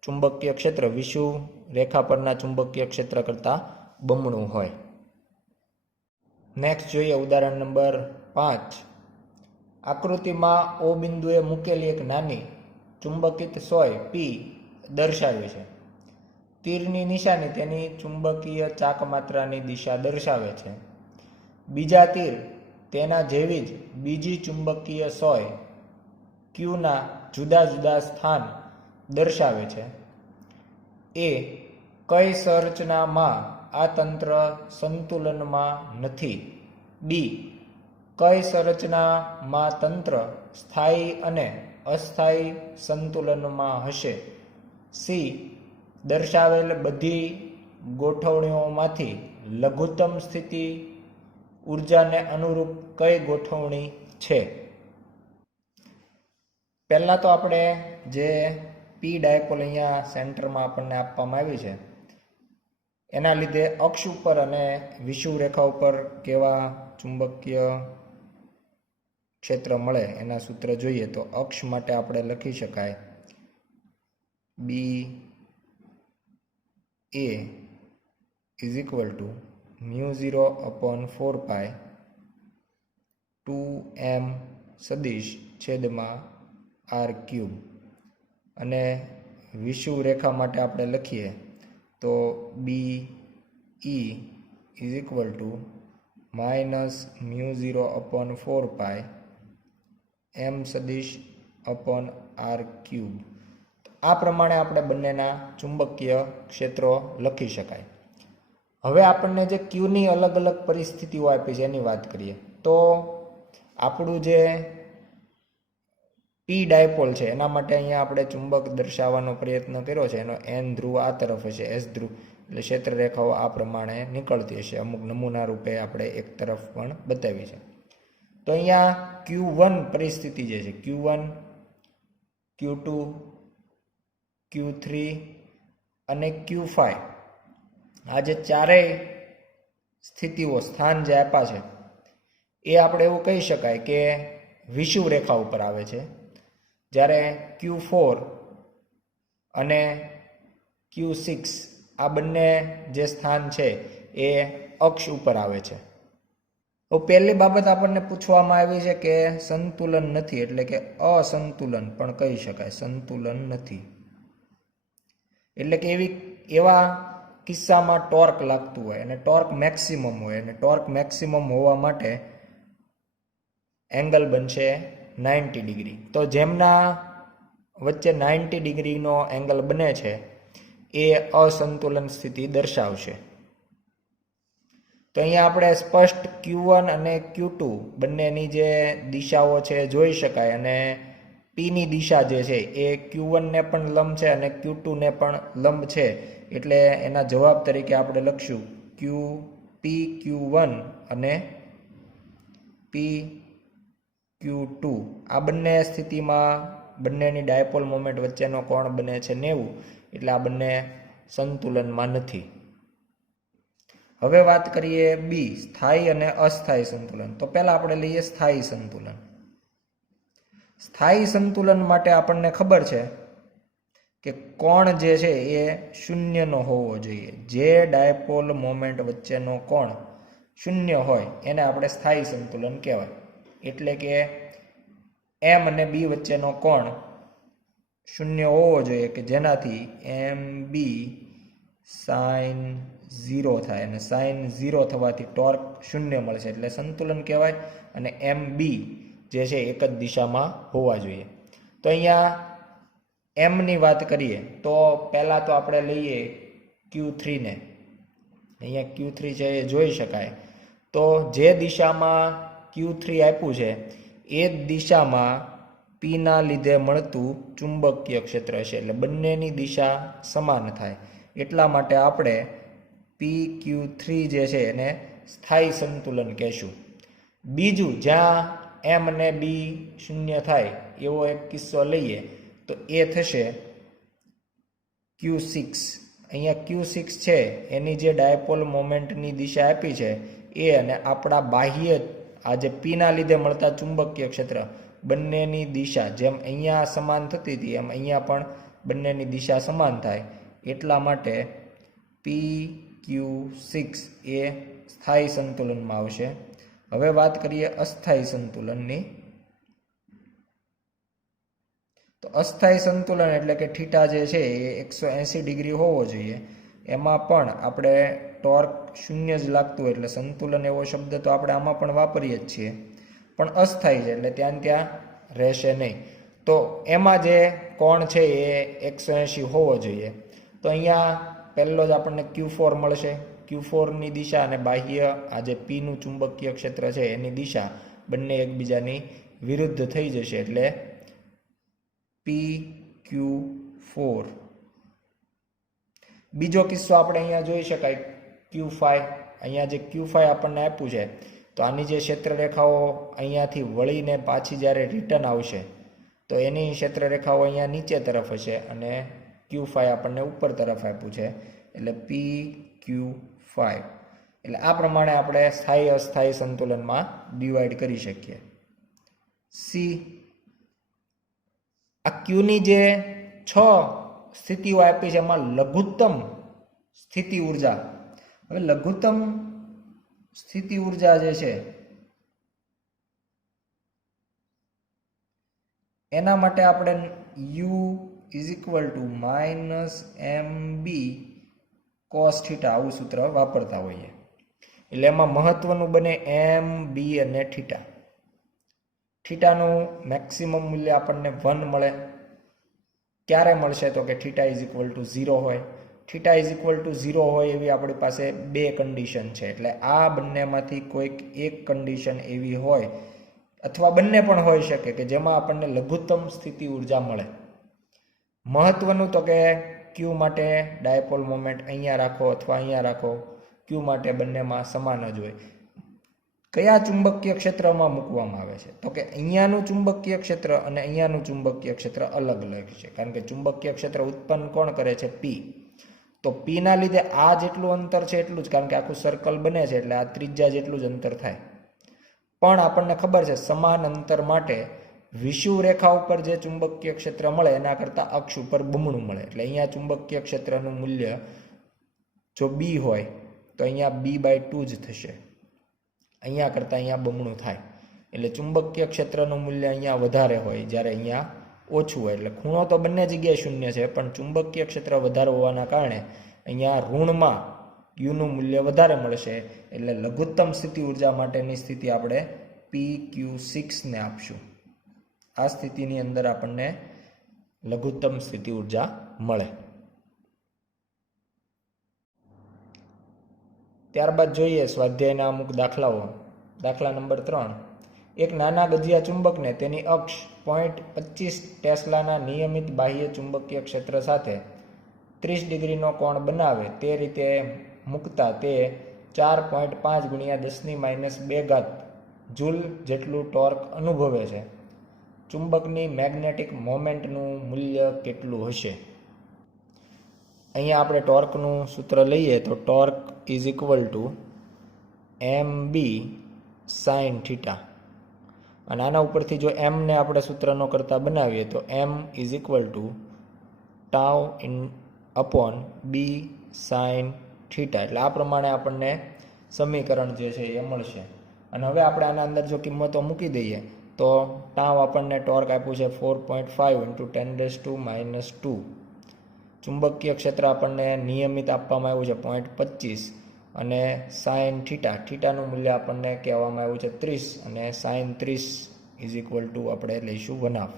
ચુંબકીય ક્ષેત્ર વિષુવ રેખા પરના ચુંબકીય ક્ષેત્ર કરતાં બમણું હોય. નેક્સ્ટ જોઈએ ઉદાહરણ નંબર 5. આકૃતિમાં ઓ બિંદુએ મૂકેલી એક નાની ચુંબકિત સોય પી દર્શાવી છે. તીરની નિશાની તેની ચુંબકીય ચાકમાત્રાની દિશા દર્શાવે છે. બીજા તીર તેના જેવી જ બીજી ચુંબકીય સોય ક્યુના જુદા જુદા સ્થાન દર્શાવે છે. એ કઈ સંરચનામાં આ તંત્ર સંતુલનમાં નથી? બી કઈ સંરચનામાં તંત્ર સ્થાયી અને અસ્થાયી સંતુલનમાં હશે? સી દર્શાવેલ બધી ગોઠવણીઓમાંથી લઘુત્તમ સ્થિતિ ઉર્જાને અનુરૂપ કઈ ગોઠવણી છે? પહેલાં તો આપણે જે પી ડાયપોલ અહીંયા સેન્ટરમાં આપણને આપવામાં આવી છે એના લીધે અક્ષ ઉપર અને વિષુવ રેખા ઉપર કેવા ચુંબકીય ક્ષેત્ર મળે એના સૂત્ર જોઈએ તો અક્ષ માટે આપણે લખી શકાય બી એ ઇઝ ઇક્વલ ટુ μ0/4π 2m સદિશ છેદમાં r³, અને વિષુવ રેખા માટે આપણે લખીએ તો B E is equal to -μ0/4π m સદિશ અપોન r³. આ પ્રમાણે આપણે બંનેના ચુંબકીય ક્ષેત્રો લખી શકાય. હવે આપણને જે ક્યુની અલગ અલગ પરિસ્થિતિઓ આપી છે એની વાત કરીએ તો આપણું જે પી ડાયપોલ છે એના માટે અહીંયા આપણે ચુંબક દર્શાવવાનો પ્રયત્ન કર્યો છે. એનો એન ધ્રુવ આ તરફ હશે, એસ ધ્રુવ, એટલે ક્ષેત્ર રેખાઓ આ પ્રમાણે નીકળતી હશે. અમુક નમૂના રૂપે આપણે એક તરફ પણ બતાવી છે. તો અહીંયા Q1 પરિસ્થિતિ જે છે, Q1, Q2, Q3 અને Q5, આ જે ચારેય સ્થિતિઓ સ્થાન જે આપ્યા છે એ આપણે એવું કહી શકાય કે વિષુવ રેખા ઉપર આવે છે, જ્યારે Q4 અને Q6 આ બંને જે સ્થાન છે એ અક્ષ ઉપર આવે છે. તો પહેલી બાબત આપણને પૂછવામાં આવી છે કે સંતુલન નથી, એટલે કે અસંતુલન પણ કહી શકાય, સંતુલન નથી. એટલે કે એવા કિસ્સામાં ટોર્ક લાગતું હોય અને ટોર્ક મેક્સિમમ હોય, અને ટોર્ક મેક્સિમમ હોવા માટે એંગલ બનશે 90 ડિગ્રી. તો જેમના વચ્ચે 90 ડિગ્રીનો એંગલ બને છે એ અસંતુલન સ્થિતિ દર્શાવશે. તો અહીંયા આપણે સ્પષ્ટ Q1 અને Q2 બંનેની જે દિશાઓ છે જોઈ શકાય, અને પીની દિશા જે છે એ Q1 ને પણ લંબ છે અને Q2 ને પણ લંબ છે. એટલે એના જવાબ તરીકે આપણે લખશું PQ1 અને PQ2. આ બંને સ્થિતિમાં બંનેની ડાયપોલ મોમેન્ટ વચ્ચેનો કોણ બને છે 90, એટલે આ બંને સંતુલનમાં નથી. હવે વાત કરીએ બી, સ્થાયી અને અસ્થાયી સંતુલન. તો પહેલા આપણે લઈએ સ્થાયી સંતુલન. સ્થાયી સંતુલન માટે આપણને ખબર છે કે કોણ જે છે એ શૂન્યનો હોવો જોઈએ. જે ડાયપોલ મોમેન્ટ વચ્ચેનો કોણ શૂન્ય હોય એને આપણે સ્થાયી સંતુલન કહેવાય. એટલે કે એમ અને બી વચ્ચેનો કોણ શૂન્ય હોવો જોઈએ, કે જેનાથી એમ બી સાઇન 0 થાય, અને સાઇન 0 થવાથી ટોર્ક શૂન્ય મળશે, એટલે સંતુલન કહેવાય. અને એમ બી જે છે એક જ દિશામાં હોવા જોઈએ. તો અહીંયા એમની વાત કરીએ તો પહેલાં તો આપણે લઈએ Q3 ને. અહીંયા Q3 છે એ જોઈ શકાય. તો જે દિશામાં Q3 આપ્યું છે એ જ દિશામાં Pના લીધે મળતું ચુંબકીય ક્ષેત્ર છે. એટલે બંનેની દિશા સમાન થાય એટલા માટે આપણે PQ3 જે છે એને સ્થાયી સંતુલન કહેશું. બીજું, જ્યાં M અને B શૂન્ય થાય એવો એક કિસ્સો લઈએ તો એ થશે Q6. અહીંયા Q6 છે એની જે ડાયપોલ મોમેન્ટની દિશા આપી છે એ અને આપણા બાહ્ય આ જે Pના લીધે મળતા ચુંબકીય ક્ષેત્ર બંનેની દિશા જેમ અહીંયા સમાન થતી હતી એમ અહીંયા પણ બંનેની દિશા સમાન થાય એટલા માટે PQ6 એ સ્થાયી સંતુલનમાં આવશે. હવે વાત કરીએ અસ્થાયી સંતુલનની. તો અસ્થાયી સંતુલન એટલે કે થીટા જે છે એ 180 ડિગ્રી હોવો જોઈએ. એમાં પણ આપણે ટોર્ક શૂન્ય જ લાગતું એટલે સંતુલન એવો શબ્દ તો આપણે આમાં પણ વાપરીએ જ છીએ, પણ અસ્થાયી છે એટલે ત્યાં રહેશે નહીં. તો એમાં જે કોણ છે એ 180 હોવો જોઈએ. તો અહીંયા પહેલો જ આપણને Q4 મળશે. Q4ની દિશા અને બાહ્ય આ જે Pનું ચુંબકીય ક્ષેત્ર છે એની દિશા બંને એકબીજાની વિરુદ્ધ થઈ જશે એટલે PQ4. બીજો કિસ્સો આપણે અહીંયા જોઈ શકાય Q5. અહીંયા જે Q5 આપણને આપ્યું છે તો આની જે ક્ષેત્રરેખાઓ અહીંયાથી વળીને પાછી જ્યારે રિટર્ન આવશે તો એની ક્ષેત્રરેખાઓ અહીંયા નીચે તરફ હશે અને Q5 આપણને ઉપર તરફ આપ્યું છે એટલે PQ5. એટલે આ પ્રમાણે આપણે સ્થાયી અસ્થાયી સંતુલનમાં ડિવાઈડ કરી શકીએ. સી, આ Qની જે 6 સ્થિતિઓ આપી છે એમાં લઘુત્તમ સ્થિતિ ઉર્જા. હવે લઘુત્તમ સ્થિતિ ઉર્જા જે છે એના માટે આપણે U -mb cos θ આવું સૂત્ર વાપરતા હોઈએ. એટલે એમાં મહત્વનું બને M, B અને θ. થીટાનું મેક્સિમમ મૂલ્ય આપણને 1 મળે. ક્યારે મળશે તો કે θ = 0 હોય. θ = 0 હોય એવી આપણી પાસે બે કન્ડિશન છે. એટલે આ બંનેમાંથી કોઈક એક કન્ડિશન એવી હોય અથવા બંને પણ હોઈ શકે કે જેમાં આપણને લઘુત્તમ સ્થિતિ ઉર્જા મળે. મહત્વનું તો કે Q માટે ડાયપોલ મોમેન્ટ અહીંયા રાખો અથવા અહીંયા રાખો. Q માટે બંનેમાં સમાન જ હોય. કયા ચુંબકીય ક્ષેત્રમાં મૂકવામાં આવે છે તો કે અહીંયાનું ચુંબકીય ક્ષેત્ર અને અહીંયાનું ચુંબકીય ક્ષેત્ર અલગ અલગ છે. કારણ કે ચુંબકીય ક્ષેત્ર ઉત્પન્ન કોણ કરે છે? P. તો Pના લીધે આ જેટલું અંતર છે એટલું જ, કારણ કે આખું સર્કલ બને છે એટલે આ ત્રિજ્યા જેટલું જ અંતર થાય. પણ આપણને ખબર છે સમાન અંતર માટે વિષુવ રેખા ઉપર જે ચુંબકીય ક્ષેત્ર મળે એના કરતાં અક્ષ ઉપર બમણું મળે. એટલે અહીંયા ચુંબકીય ક્ષેત્રનું મૂલ્ય જો B હોય તો અહીંયા B/2 જ થશે. અહીંયા કરતાં અહીંયા બમણું થાય. એટલે ચુંબકીય ક્ષેત્રનું મૂલ્ય અહીંયા વધારે હોય જ્યારે અહીંયા ઓછું હોય. એટલે ખૂણો તો બંને જગ્યાએ શૂન્ય છે પણ ચુંબકીય ક્ષેત્ર વધારે હોવાના કારણે અહીંયા ઋણમાં યુનું મૂલ્ય વધારે મળશે. એટલે લઘુત્તમ સ્થિતિ ઉર્જા માટેની સ્થિતિ આપણે PQ6 ને આપશું. આ સ્થિતિની અંદર આપણને લઘુત્તમ સ્થિતિ ઉર્જા મળે. ત્યારબાદ જોઈએ સ્વાધ્યાયના અમુક દાખલાઓ. દાખલા નંબર 3. એક નાના ગજિયા ચુંબકને તેની અક્ષ 0.25 ટેસ્લાના નિયમિત બાહ્ય ચુંબકીય ક્ષેત્ર સાથે 30 ડિગ્રીનો કોણ બનાવે તે રીતે મૂકતા તે 4.5 × 10⁻² જૂલ જેટલું ટોર્ક અનુભવે છે. ચુંબકની મેગ્નેટિક મોમેન્ટનું મૂલ્ય કેટલું હશે? અહીંયા આપણે ટોર્કનું સૂત્ર લઈએ તો ટોર્ક = mb sin θ. અને આના ઉપરથી જો m ને આપણે સૂત્રનો કરતા બનાવીએ તો m = τ/b sin θ. એટલે આ પ્રમાણે આપણને સમીકરણ જે છે એ મળશે. અને હવે આપણે આના અંદર જો કિંમતો મૂકી દઈએ તો ટાઉ આપણને ટોર્ક આપ્યું છે 4.5 × 10⁻². ચુંબકીય ક્ષેત્ર આપણને નિયમિત આપવામાં આવ્યું છે 0.25 અને સાઇન થીટાનું મૂલ્ય આપણને કહેવામાં આવ્યું છે 30 અને સાઇન 30 = આપણે લઈશું 1/2.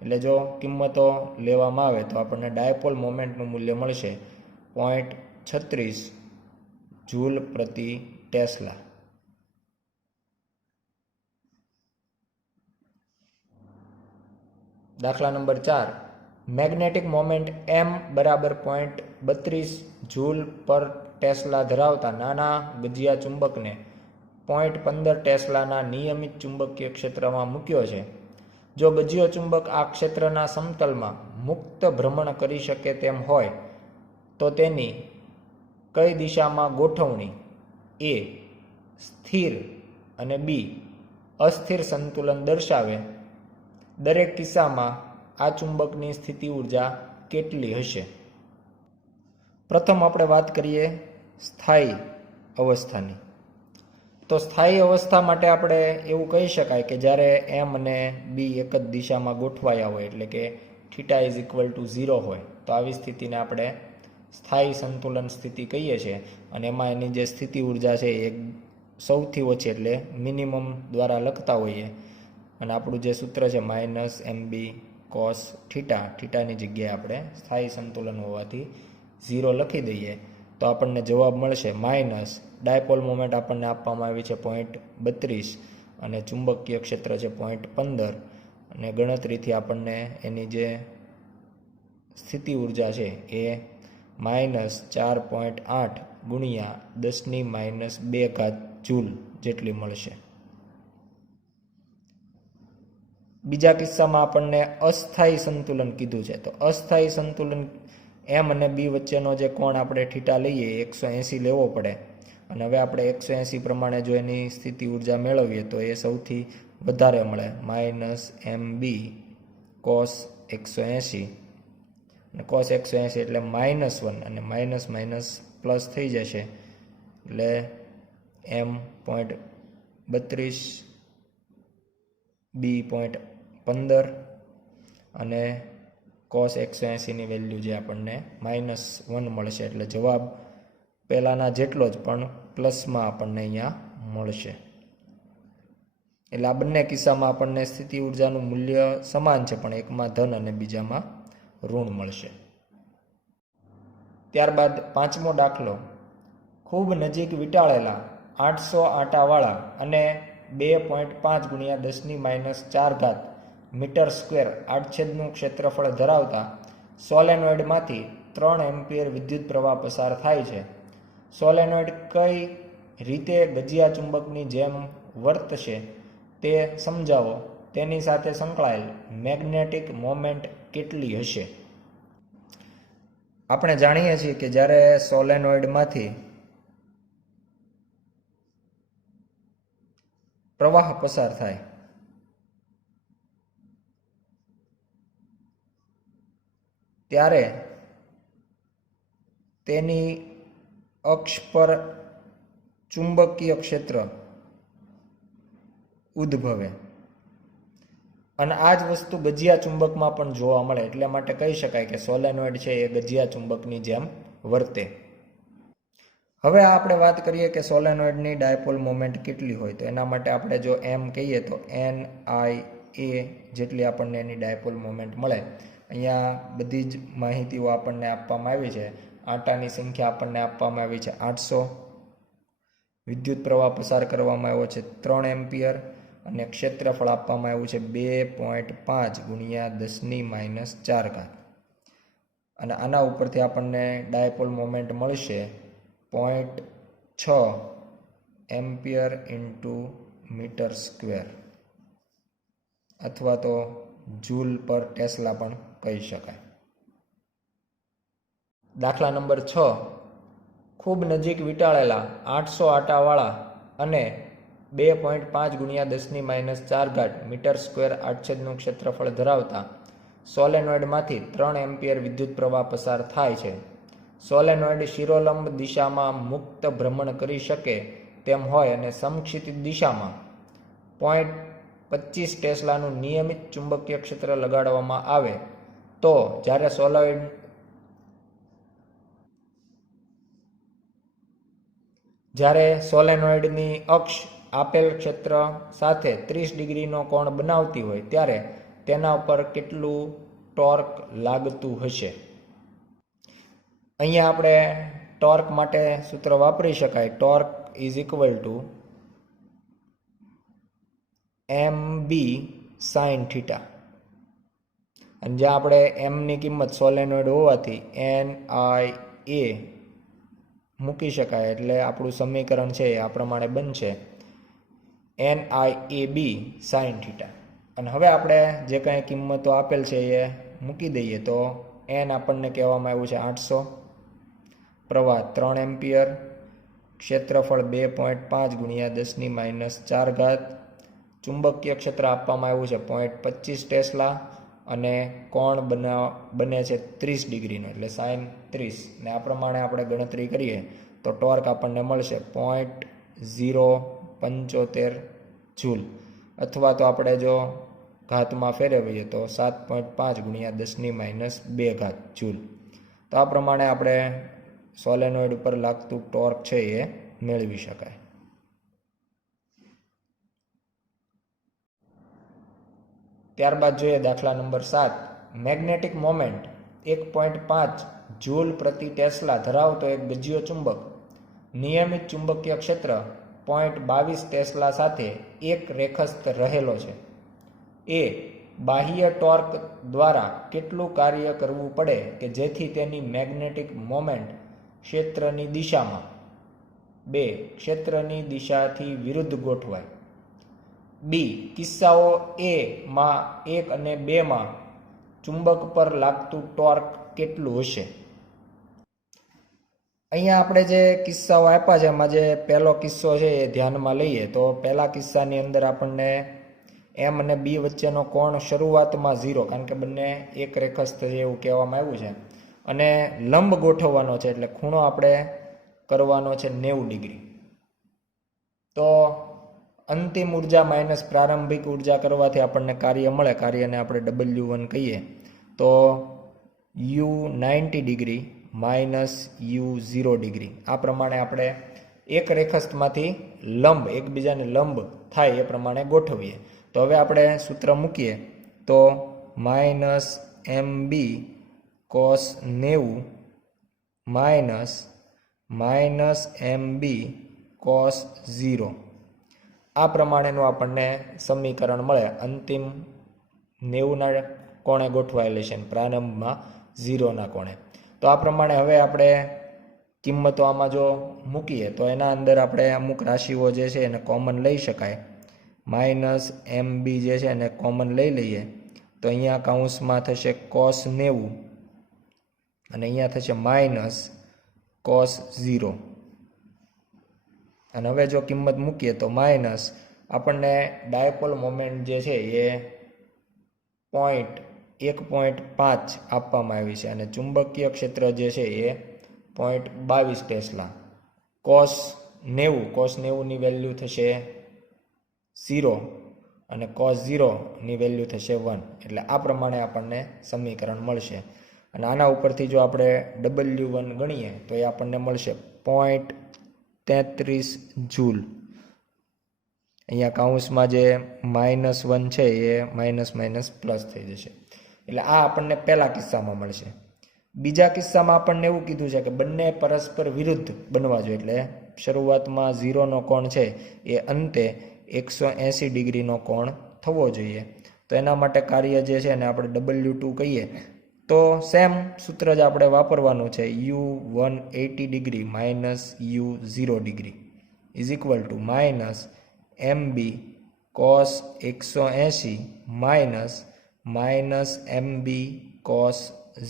એટલે જો કિંમતો લેવામાં આવે તો આપણને ડાયપોલ મોમેન્ટનું મૂલ્ય મળશે 0.36 જૂલ પ્રતિ ટેસ્લા. દાખલા નંબર 4, મેગ્નેટિક મોમેન્ટ m બરાબર 0.32 જૂલ પર ટેસ્લા ધરાવતા નાના ગજિયા ચુંબકને 0.15 ટેસ્લાના નિયમિત ચુંબકીય ક્ષેત્રમાં મૂક્યો છે. જો ગજિયો ચુંબક આ ક્ષેત્રના સમતલમાં મુક્ત ભ્રમણ કરી શકે તેમ હોય તો તેની કઈ દિશામાં ગોઠવણી a સ્થિર અને b અસ્થિર સંતુલન દર્શાવે? દરેક કિસ્સામાં આ ચુંબકની સ્થિતિ ઉર્જા કેટલી હશે? પ્રથમ આપણે વાત કરીએ સ્થાયી અવસ્થાની. તો સ્થાયી અવસ્થા માટે આપણે એવું કહી શકાય કે જ્યારે એમ અને બી એક જ દિશામાં ગોઠવાયા હોય, એટલે કે થીટા ઇઝ ઇક્વલ ટુ 0 હોય, તો આવી સ્થિતિને આપણે સ્થાયી સંતુલન સ્થિતિ કહીએ છીએ. અને એમાં એની જે સ્થિતિ ઉર્જા છે એ સૌથી ઓછી એટલે મિનિમમ દ્વારા લખતા હોઈએ. અને આપણું જે સૂત્ર છે -mb cos થીટાની જગ્યાએ આપણે સ્થાયી સંતુલન હોવાથી 0 લખી દઈએ તો આપણને જવાબ મળશે માઇનસ ડાયપોલ મોમેન્ટ આપણને આપવામાં આવી છે 0.32 અને ચુંબકીય ક્ષેત્ર છે 0.15 અને ગણતરીથી આપણને એની જે સ્થિતિ ઉર્જા છે એ -4.8 ગુણ્યા 10⁻² જૂલ જેટલી મળશે. બીજા કિસ્સામાં આપણને અસ્થાયી સંતુલન કીધું છે. તો અસ્થાયી સંતુલન એમ અને બી વચ્ચેનો જે કોણ આપણે થીટા લઈએ 180 લેવો પડે. અને હવે આપણે 180 પ્રમાણે જો એની સ્થિતિ ઉર્જા મેળવીએ તો એ સૌથી વધારે મળે -mb cos 180 અને cos 180 એટલે -1 અને માઇનસ પ્લસ થઈ જશે એટલે m.32 b.15 અને cos 180ની વેલ્યુ જે આપણને -1 મળશે એટલે જવાબ પહેલાંના જેટલો જ પણ પ્લસમાં આપણને અહીંયા મળશે. એટલે આ બંને કિસ્સામાં આપણને સ્થિતિ ઉર્જાનું મૂલ્ય સમાન છે, પણ એકમાં ધન અને બીજામાં ઋણ મળશે. ત્યારબાદ પાંચમો દાખલો, ખૂબ નજીક વીંટાળેલા 800 આંટાવાળા અને 2.5 ગુણ્યા 10⁻⁴ મીટર સ્ક્વેર આડછેદનું ક્ષેત્રફળ ધરાવતા સોલેનોઇડમાંથી 3 એમ્પિયર વિદ્યુત પ્રવાહ પસાર થાય છે. સોલેનોઇડ કઈ રીતે ગજિયા ચુંબકની જેમ વર્તશે તે સમજાવો. તેની સાથે સંકળાયેલ મેગ્નેટિક મોમેન્ટ કેટલી હશે? આપણે જાણીએ છીએ કે જ્યારે સોલેનોઇડમાંથી પ્રવાહ પસાર થાય ત્યારે તેની અક્ષ પર ચુંબકીય ક્ષેત્ર ઉદ્ભવે અને આ જ વસ્તુ ગજિયા ચુંબકમાં પણ જોવા મળે. એટલે માટે કહી શકાય કે સોલેનોઇડ છે એ ગજિયા ચુંબકની જેમ વર્તે. હવે આપણે વાત કરીએ કે સોલેનોઇડની ડાયપોલ મોમેન્ટ કેટલી હોય. તો એના માટે આપણે જો એમ કહીએ તો NIA જેટલી આપણને એની ડાયપોલ મોમેન્ટ મળે. અહીંયા બધી જ માહિતીઓ આપણને આપવામાં આવી છે. આંટાની સંખ્યા આપણને આપવામાં આવી છે 800, વિદ્યુત પ્રવાહ પસાર કરવામાં આવ્યો છે 3 એમ્પિયર અને ક્ષેત્રફળ આપવામાં આવ્યું છે 2.5 ગુણ્યા 10⁻⁴. અને આના ઉપરથી આપણને ડાયપોલ મોમેન્ટ મળશે 0.6 એમ્પિયર ઇન્ટુ મીટર સ્ક્વેર અથવા તો જૂલ પર ટેસ્લા પણ કહી શકાય. દાખલા નંબર 6, ખૂબ નજીક વીંટાળેલા 800 આંટાવાળા અને 2.5 ગુણ્યા 10⁻⁴ મીટર સ્ક્વેર આડછેદનું ક્ષેત્રફળ ધરાવતા સોલેનોઇડમાંથી 3 એમ્પિયર વિદ્યુત પ્રવાહ પસાર થાય છે. સોલેનોઇડ શિરોલંબ દિશામાં મુક્ત ભ્રમણ કરી શકે તેમ હોય અને સમક્ષિતિજ દિશામાં 0.25 ટેસ્લાનું નિયમિત ચુંબકીય ક્ષેત્ર લગાડવામાં આવે તો જ્યારે સોલેનોઇડની અક્ષ આપેલ ક્ષેત્ર સાથે 30 ડિગ્રીનો કોણ બનાવતી હોય ત્યારે તેના ઉપર કેટલું ટોર્ક લાગતું હશે. અહીંયા આપણે ટોર્ક માટે સૂત્ર વાપરી શકાય. Torque is equal two mb sin theta. અને જ્યાં આપણે એમની કિંમત સોલેનોઇડ હોવાથી NIA મૂકી શકાય, એટલે આપણું સમીકરણ છે એ આ પ્રમાણે બનશે NIAB sin થીટા. અને હવે આપણે જે કંઈ કિંમતો આપેલ છે એ મૂકી દઈએ તો n આપણને કહેવામાં આવ્યું છે 800, પ્રવાહ 3 એમ્પિયર, ક્ષેત્રફળ 2.5 ગુણ્યા 10⁻⁴, ચુંબકીય ક્ષેત્ર આપવામાં આવ્યું છે 0.25 ટેસ્લા, અને કોણ બને છે 30 ડિગ્રીનો, એટલે sin 30. ને આ પ્રમાણે આપણે ગણતરી કરીએ તો ટોર્ક આપણને મળશે 0.075 જૂલ, અથવા તો આપણે જો ઘાતમાં ફેરવીએ તો 7.5 ગુણ્યા 10⁻² જૂલ. તો આ પ્રમાણે આપણે સોલેનોઇડ ઉપર લાગતું ટોર્ક છે એ મેળવી શકાય. ત્યારબાદ જોઈએ દાખલા નંબર 7. મેગ્નેટિક મોમેન્ટ 1.5 જૂલ પ્રતિ ટેસ્લા ધરાવતો એક ગજ્યો ચુંબક નિયમિત ચુંબકીય ક્ષેત્ર 0.22 ટેસ્લા સાથે એક રેખસ્થ રહેલો છે. એ બાહ્ય ટોર્ક દ્વારા કેટલું કાર્ય કરવું પડે કે જેથી તેની મેગ્નેટિક મોમેન્ટ ક્ષેત્રની દિશામાં ક્ષેત્રની દિશાથી વિરુદ્ધ ગોઠવાય. બી. કિસ્સાઓ A માં 1 અને 2 માં ચુંબક પર લાગતું ટોર્ક કેટલું હશે. અહીંયા આપણે જે કિસ્સાઓ આપ્યા છે એમાં જે પહેલો કિસ્સો છે એ ધ્યાનમાં લઈએ તો પહેલા કિસ્સાની અંદર આપણને M અને B વચ્ચેનો કોણ શરૂઆતમાં 0, કારણ કે બંને એક રેખસ્થ છે એવું કહેવામાં આવ્યું છે, અને લંબ ગોઠવવાનો છે એટલે ખૂણો આપણે કરવાનો છે 90 ડિગ્રી. તો અંતિમ ઉર્જા માઇનસ પ્રારંભિક ઉર્જા કરવાથી આપણને કાર્ય મળે. કાર્યને આપણે W1 કહીએ તો U 90 degree minus U 0 degree. આ પ્રમાણે આપણે એક રેખસ્થમાંથી લંબ, એકબીજાને લંબ થાય એ પ્રમાણે ગોઠવીએ. તો હવે આપણે સૂત્ર મૂકીએ તો minus MB cos 90 minus MB cos 0. આ પ્રમાણેનું આપણને સમીકરણ મળે. અંતિમ 90ના કોણે ગોઠવાયેલ છે, પ્રારંભમાં 0ના કોણે. તો આ પ્રમાણે હવે આપણે કિંમતો આમાં જો મૂકીએ તો એના અંદર આપણે અમુક રાશિઓ જે છે એને કોમન લઈ શકાય. માઇનસ MB જે છે એને કોમન લઈ લઈએ તો અહીંયા કૌંસમાં થશે cos 90 અને અહીંયા થશે માઇનસ cos 0. અને હવે જો કિંમત મૂકીએ તો માઇનસ આપણને ડાયપોલ મોમેન્ટ જે છે એ 1.5 આપવામાં આવી છે, અને ચુંબકીય ક્ષેત્ર જે છે એ 0.22 ટેસ્લા. cos 90ની વેલ્યુ થશે 0 અને cos 0ની વેલ્યુ થશે 1. એટલે આ પ્રમાણે આપણને સમીકરણ મળશે. અને આના ઉપરથી જો આપણે W1 ગણીએ તો એ આપણને મળશે 0.33 જૂલ. અહીંયા કૌંસમાં જે -1 છે એ માઇનસ પ્લસ થઈ જશે. એટલે આ આપણને પહેલા કિસ્સામાં મળશે. બીજા કિસ્સામાં આપણને એવું કીધું છે કે બંને પરસ્પર વિરુદ્ધ બનવા જોઈએ, એટલે શરૂઆતમાં 0નો કોણ છે એ અંતે 180 ડિગ્રીનો કોણ થવો જોઈએ. તો એના માટે કાર્ય જે છે ને આપણે W2 કહીએ તો સેમ સૂત્ર જ આપણે વાપરવાનું છે. U 180 degree minus U 0 degree is equal two minus MB cos 180 minus MB cos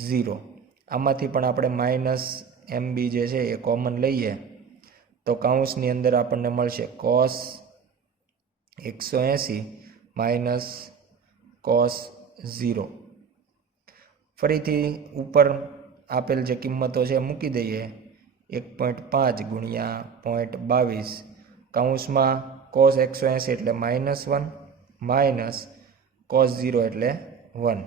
0. આમાંથી પણ આપણે માઇનસ MB જે છે એ કોમન લઈએ તો કૌંસની અંદર આપણને મળશે cos 180 માઇનસ cos 0. ફરીથી ઉપર આપેલ જે કિંમતો છે મૂકી દઈએ. 1.5 ગુણ્યા 0.22 કૌંસમાં cos 180 એટલે -1 માઇનસ cos 0 એટલે 1.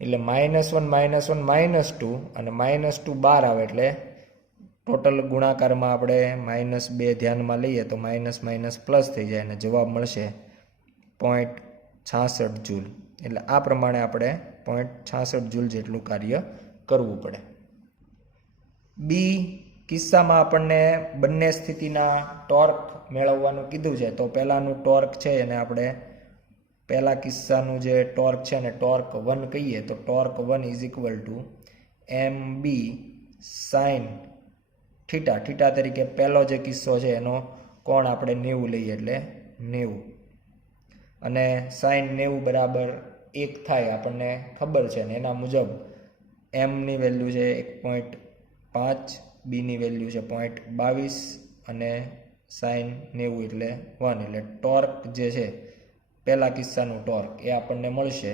એટલે -1 -2 અને -2 બહાર આવે એટલે ટોટલ ગુણાકારમાં આપણે -2 ધ્યાનમાં લઈએ તો માઇનસ પ્લસ થઈ જાય અને જવાબ મળશે 0.56 66 જૂલ. એટલે આ પ્રમાણે આપણે 0.66 જૂલ જેટલું કાર્ય કરવું પડે. બી કિસ્સામાં આપણને બંને સ્થિતિના ટોર્ક મેળવવાનું કીધું છે. તો પહેલાંનું ટોર્ક છે એને આપણે પહેલા કિસ્સાનું જે ટોર્ક છે ને ટોર્ક 1 કહીએ. તો torque 1 is equal two mb sine theta. Theta તરીકે પહેલો જે કિસ્સો છે એનો કોણ આપણે 90 લઈએ એટલે 90, અને સાઇન 90 બરાબર 1 થાય આપણને ખબર છે ને એના મુજબ એમની વેલ્યુ છે 1.5, બીની વેલ્યુ છે 0.22 અને સાઇન 90 એટલે 1. એટલે ટોર્ક જે છે પહેલા કિસ્સાનું ટોર્ક એ આપણને મળશે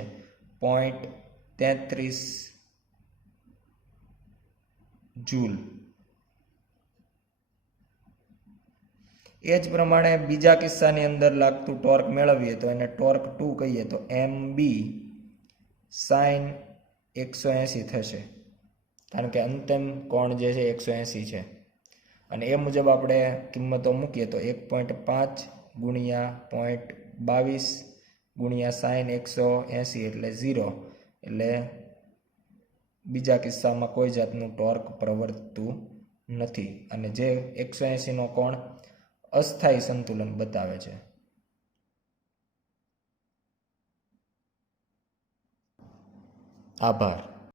0.33 જૂલ. એ જ પ્રમાણે બીજા કિસ્સાની અંદર લાગતું ટોર્ક મેળવીએ તો એને ટોર્ક 2 કહીએ. તો mb સાઇન 180 થશે, કારણ કે અંતિમ કોણ જે છે 180 છે. અને એ મુજબ આપણે કિંમતો મૂકીએ તો 1.5 ગુણ્યા 0.22 ગુણ્યા સાઇન 180 એટલે 0. એટલે બીજા કિસ્સામાં કોઈ જાતનું ટોર્ક પ્રવર્તતું નથી, અને જે 180નો કોણ અસ્થાયી સંતુલન બતાવે છે. આભાર.